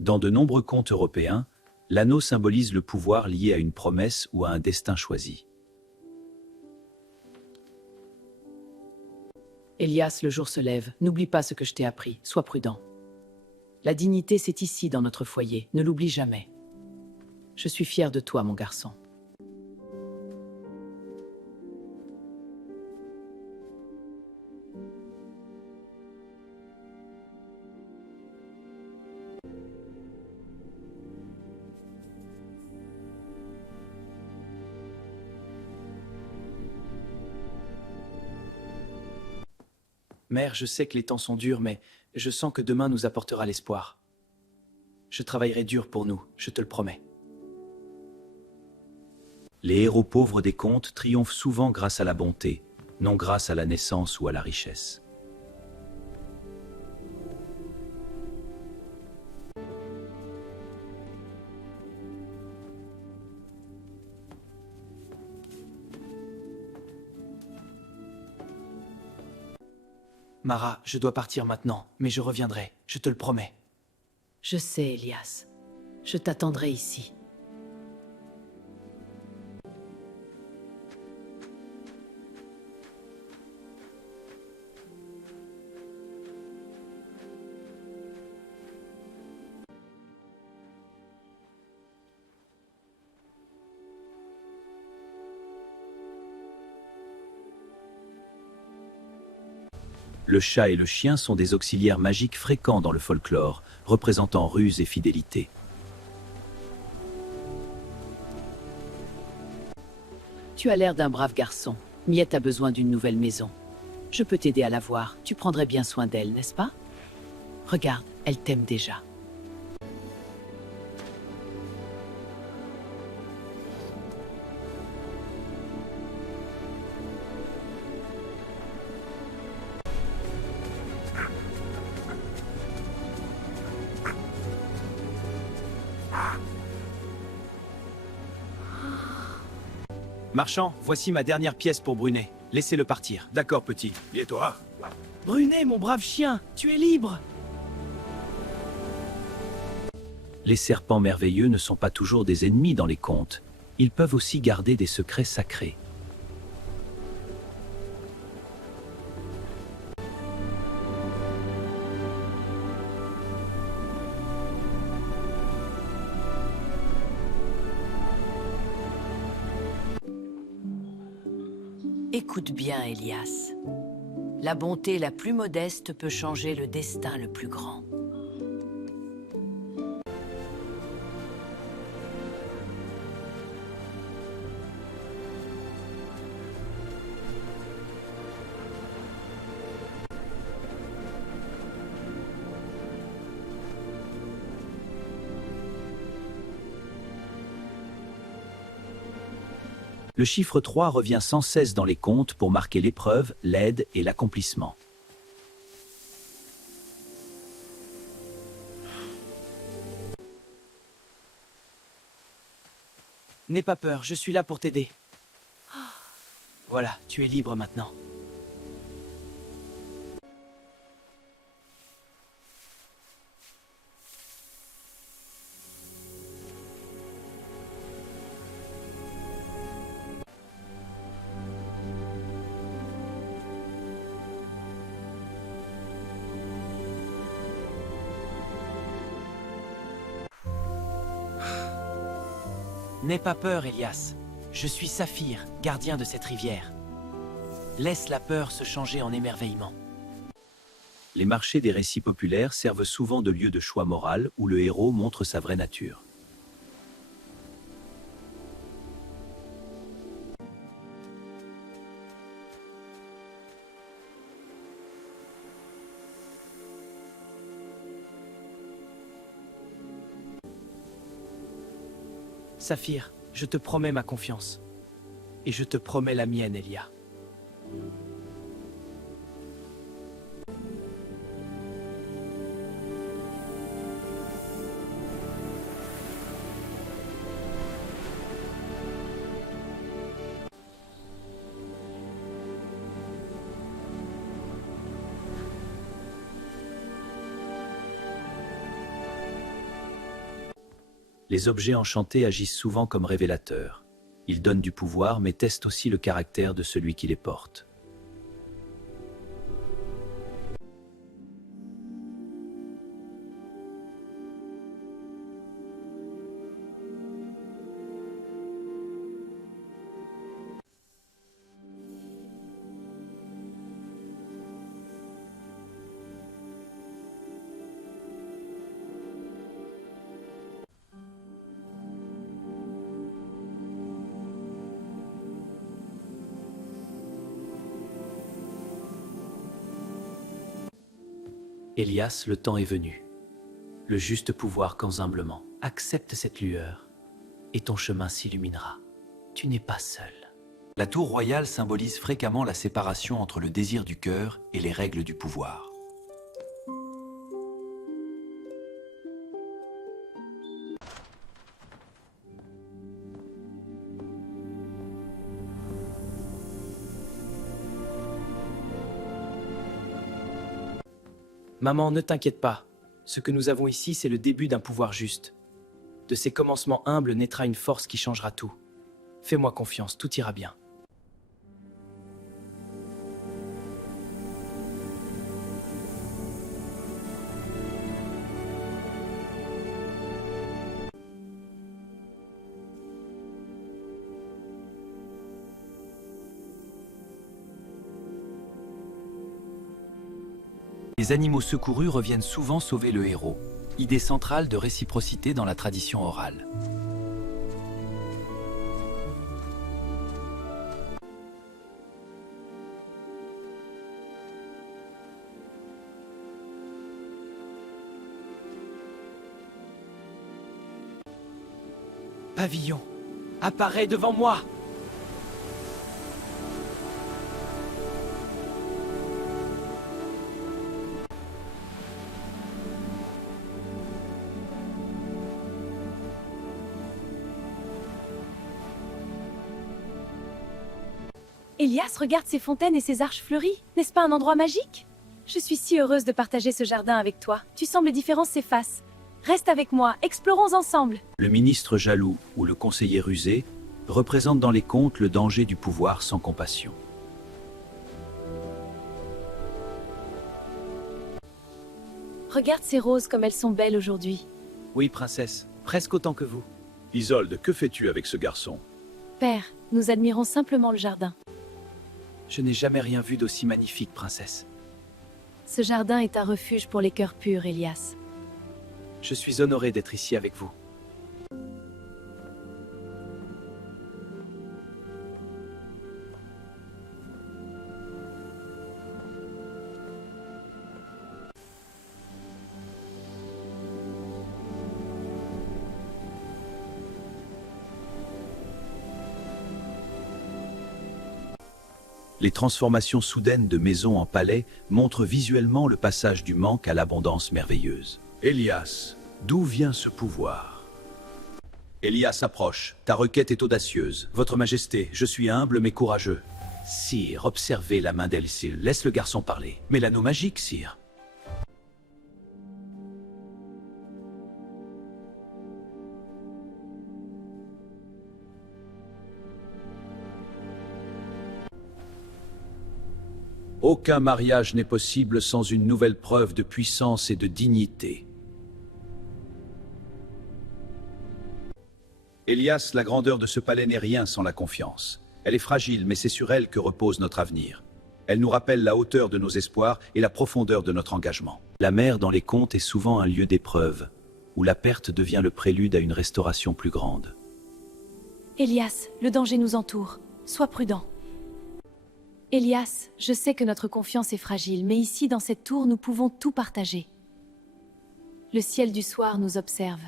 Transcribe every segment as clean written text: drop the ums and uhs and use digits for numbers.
Dans de nombreux contes européens, l'anneau symbolise le pouvoir lié à une promesse ou à un destin choisi. Elias, le jour se lève. N'oublie pas ce que je t'ai appris. Sois prudent. La dignité, c'est ici, dans notre foyer. Ne l'oublie jamais. Je suis fière de toi, mon garçon. Mère, je sais que les temps sont durs, mais je sens que demain nous apportera l'espoir. Je travaillerai dur pour nous, je te le promets. Les héros pauvres des contes triomphent souvent grâce à la bonté, non grâce à la naissance ou à la richesse. Mara, je dois partir maintenant, mais je reviendrai, je te le promets. Je sais, Elias. Je t'attendrai ici. Le chat et le chien sont des auxiliaires magiques fréquents dans le folklore, représentant ruse et fidélité. Tu as l'air d'un brave garçon. Miette a besoin d'une nouvelle maison. Je peux t'aider à la voir. Tu prendrais bien soin d'elle, n'est-ce pas? Regarde, elle t'aime déjà. Marchand, voici ma dernière pièce pour Brunet. Laissez-le partir. D'accord, petit. Et toi? Brunet, mon brave chien, tu es libre! Les serpents merveilleux ne sont pas toujours des ennemis dans les contes. Ils peuvent aussi garder des secrets sacrés. Écoute bien, Elias. La bonté la plus modeste peut changer le destin le plus grand. Le chiffre 3 revient sans cesse dans les contes pour marquer l'épreuve, l'aide et l'accomplissement. N'aie pas peur, je suis là pour t'aider. Voilà, tu es libre maintenant. N'aie pas peur, Elias. Je suis Saphir, gardien de cette rivière. Laisse la peur se changer en émerveillement. Les marchés des récits populaires servent souvent de lieu de choix moral où le héros montre sa vraie nature. Saphir, je te promets ma confiance. Et je te promets la mienne, Elia. Les objets enchantés agissent souvent comme révélateurs. Ils donnent du pouvoir mais testent aussi le caractère de celui qui les porte. Elias, le temps est venu. Le juste pouvoir qu'en humblement. Accepte cette lueur, et ton chemin s'illuminera. Tu n'es pas seul. La tour royale symbolise fréquemment la séparation entre le désir du cœur et les règles du pouvoir. Maman, ne t'inquiète pas. Ce que nous avons ici, c'est le début d'un pouvoir juste. De ces commencements humbles naîtra une force qui changera tout. Fais-moi confiance, tout ira bien. Les animaux secourus reviennent souvent sauver le héros, idée centrale de réciprocité dans la tradition orale. Pavillon, apparaît devant moi! Elias, regarde ces fontaines et ces arches fleuries. N'est-ce pas un endroit magique? Je suis si heureuse de partager ce jardin avec toi. Tu sens que les différences s'effacent. Reste avec moi, explorons ensemble. Le ministre jaloux ou le conseiller rusé représente dans les contes le danger du pouvoir sans compassion. Regarde ces roses comme elles sont belles aujourd'hui. Oui, princesse, presque autant que vous. Isolde, que fais-tu avec ce garçon? Père, nous admirons simplement le jardin. Je n'ai jamais rien vu d'aussi magnifique, princesse. Ce jardin est un refuge pour les cœurs purs, Elias. Je suis honoré d'être ici avec vous. Les transformations soudaines de maisons en palais montrent visuellement le passage du manque à l'abondance merveilleuse. Elias, d'où vient ce pouvoir? Elias approche, ta requête est audacieuse. Votre Majesté, je suis humble mais courageux. Sire, observez la main d'Elsil, laisse le garçon parler. Mais l'anneau magique, sire. Aucun mariage n'est possible sans une nouvelle preuve de puissance et de dignité. Elias, la grandeur de ce palais n'est rien sans la confiance. Elle est fragile, mais c'est sur elle que repose notre avenir. Elle nous rappelle la hauteur de nos espoirs et la profondeur de notre engagement. La mer dans les contes est souvent un lieu d'épreuve, où la perte devient le prélude à une restauration plus grande. Elias, le danger nous entoure. Sois prudent. Elias, je sais que notre confiance est fragile, mais ici, dans cette tour, nous pouvons tout partager. Le ciel du soir nous observe.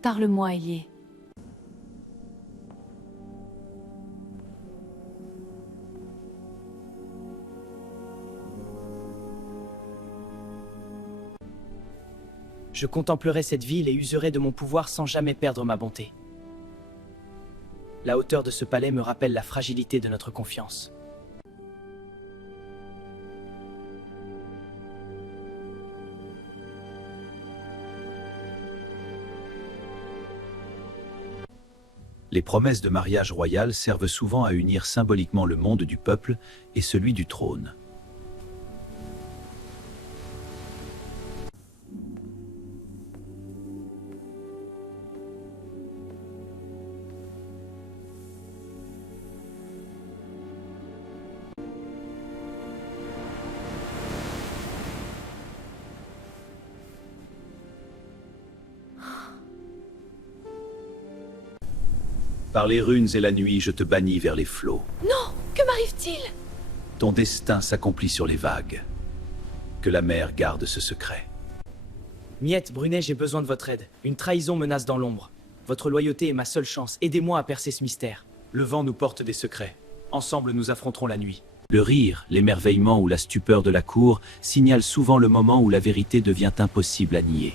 Parle-moi, Élie. Je contemplerai cette ville et userai de mon pouvoir sans jamais perdre ma bonté. La hauteur de ce palais me rappelle la fragilité de notre confiance. Les promesses de mariage royal servent souvent à unir symboliquement le monde du peuple et celui du trône. Par les runes et la nuit, je te bannis vers les flots. Non, que m'arrive-t-il? Ton destin s'accomplit sur les vagues. Que la mer garde ce secret. Miette, Brunet, j'ai besoin de votre aide. Une trahison menace dans l'ombre. Votre loyauté est ma seule chance. Aidez-moi à percer ce mystère. Le vent nous porte des secrets. Ensemble, nous affronterons la nuit. Le rire, l'émerveillement ou la stupeur de la cour signalent souvent le moment où la vérité devient impossible à nier.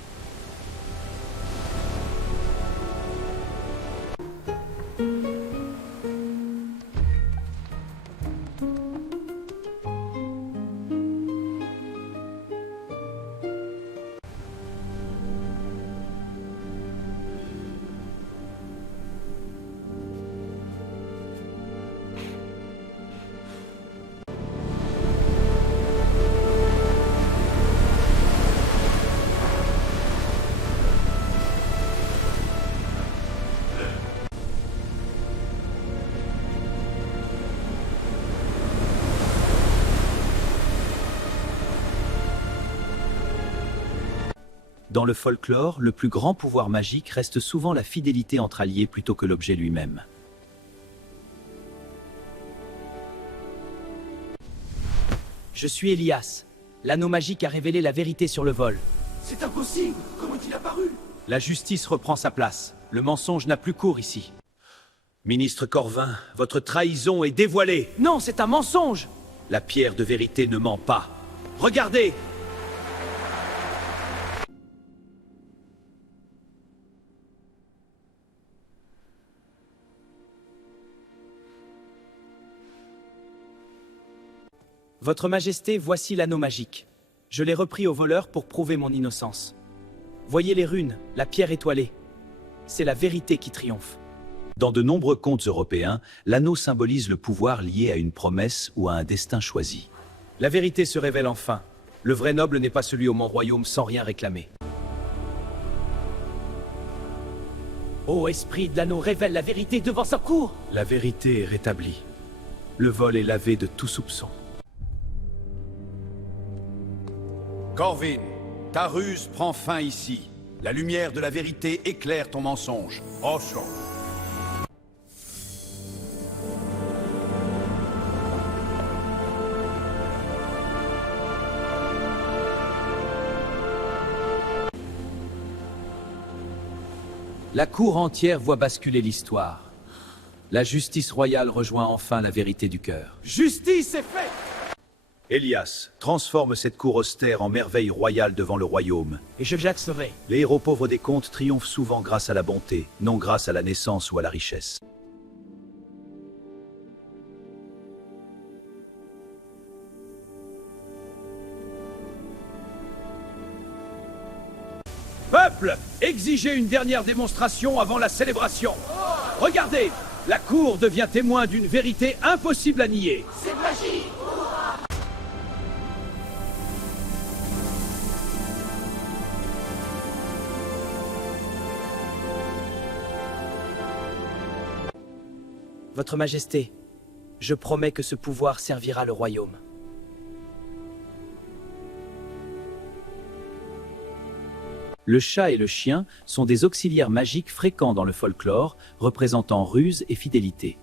Dans le folklore, le plus grand pouvoir magique reste souvent la fidélité entre alliés plutôt que l'objet lui-même. Je suis Elias. L'anneau magique a révélé la vérité sur le vol. C'est impossible! Comment est-il apparu? La justice reprend sa place. Le mensonge n'a plus cours ici. Ministre Corvin, votre trahison est dévoilée. Non, c'est un mensonge! La pierre de vérité ne ment pas. Regardez! Votre Majesté, voici l'anneau magique. Je l'ai repris au voleur pour prouver mon innocence. Voyez les runes, la pierre étoilée. C'est la vérité qui triomphe. Dans de nombreux contes européens, l'anneau symbolise le pouvoir lié à une promesse ou à un destin choisi. La vérité se révèle enfin. Le vrai noble n'est pas celui au Mont-Royaume sans rien réclamer. Ô esprit de l'anneau, révèle la vérité devant sa cour! La vérité est rétablie. Le vol est lavé de tout soupçon. Corvin, ta ruse prend fin ici. La lumière de la vérité éclaire ton mensonge. Ocho. La cour entière voit basculer l'histoire. La justice royale rejoint enfin la vérité du cœur. Justice est faite! Elias, transforme cette cour austère en merveille royale devant le royaume. Et je l'accerai. Les héros pauvres des contes triomphent souvent grâce à la bonté, non grâce à la naissance ou à la richesse. Peuple, exigez une dernière démonstration avant la célébration. Regardez, la cour devient témoin d'une vérité impossible à nier. C'est magie! Votre Majesté, je promets que ce pouvoir servira le royaume. Le chat et le chien sont des auxiliaires magiques fréquents dans le folklore, représentant ruse et fidélité.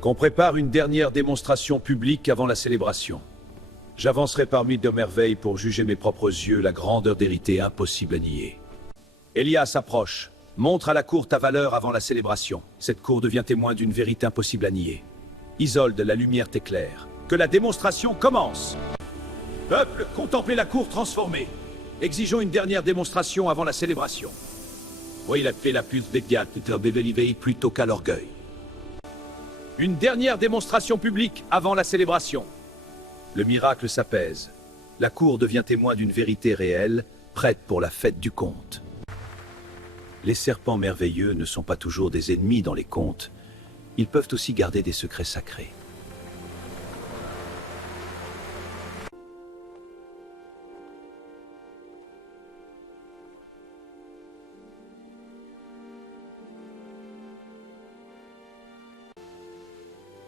Qu'on prépare une dernière démonstration publique avant la célébration. J'avancerai parmi de merveilles pour juger mes propres yeux la grandeur d'hérité impossible à nier. Elias approche. Montre à la cour ta valeur avant la célébration. Cette cour devient témoin d'une vérité impossible à nier. Isolde, la lumière t'éclaire. Que la démonstration commence. Peuple, contemplez la cour transformée. Exigeons une dernière démonstration avant la célébration. Voyez la paix la plus bédiate plutôt qu'à l'orgueil. Une dernière démonstration publique avant la célébration. Le miracle s'apaise. La cour devient témoin d'une vérité réelle, prête pour la fête du conte. Les serpents merveilleux ne sont pas toujours des ennemis dans les contes. Ils peuvent aussi garder des secrets sacrés.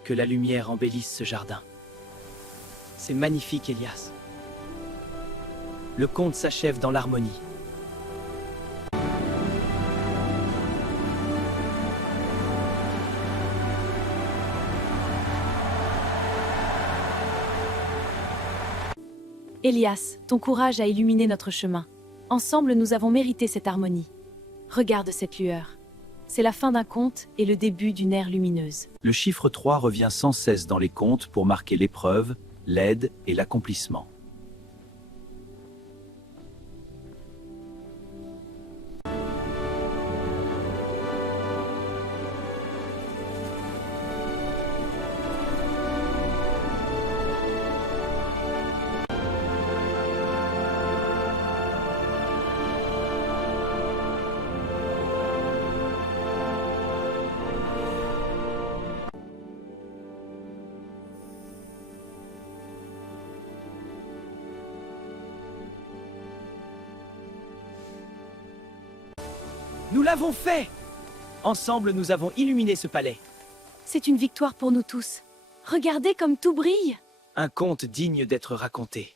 Que la lumière embellisse ce jardin. C'est magnifique, Elias. Le conte s'achève dans l'harmonie. Elias, ton courage a illuminé notre chemin. Ensemble, nous avons mérité cette harmonie. Regarde cette lueur. C'est la fin d'un conte et le début d'une ère lumineuse. Le chiffre 3 revient sans cesse dans les contes pour marquer l'épreuve, l'aide et l'accomplissement. Nous l'avons fait! Ensemble, nous avons illuminé ce palais. C'est une victoire pour nous tous. Regardez comme tout brille. Un conte digne d'être raconté.